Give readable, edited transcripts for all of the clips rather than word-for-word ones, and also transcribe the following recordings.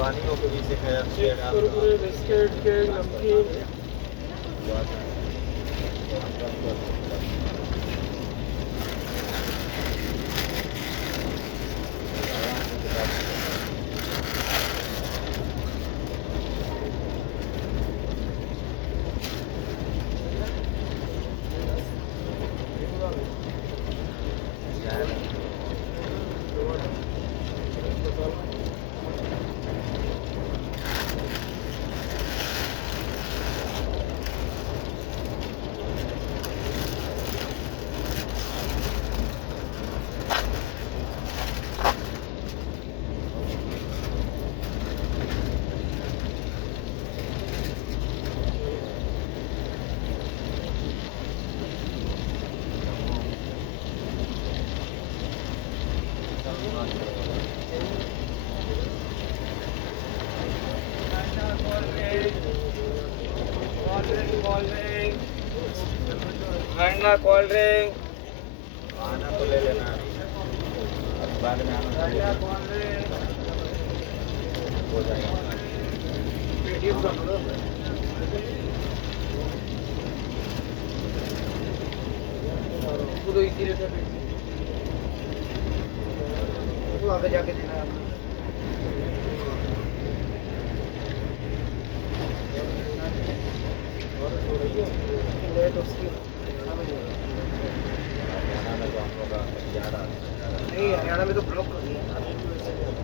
पानियों को भी सिखाया कुरकुरे बिस्किट केक नमकीन ठंडा कोल्ड ड्रिंक आना तो ले लेना बाद में आना कोल्ड ड्रिंक हो जाएगा तो इसी रेट में तो आगे जाके देना है रेट उसकी हरियाणा में तो हम लोग का 11 नहीं हरियाणा में तो ब्लॉक कर दिया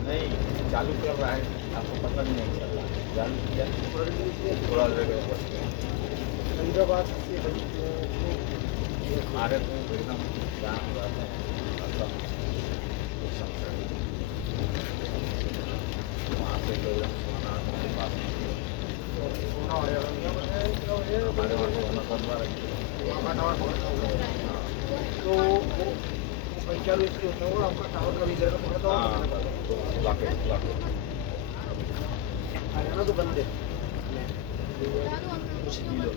नहीं चालू कर रहा है आपको पता नहीं चल रहा चालू किया थोड़ा देर हैदराबाद से भारत में एकदम जहाँ हो जाते हैं मतलब वहाँ से तो एकदम सोना हमारे पास हमारे वहाँ सोना बनवा रखी तो पैसा भी इसलिए होता होगा आपका टावर का भी जगह पड़ा था हरियाणा तो बंद है कुछ किलो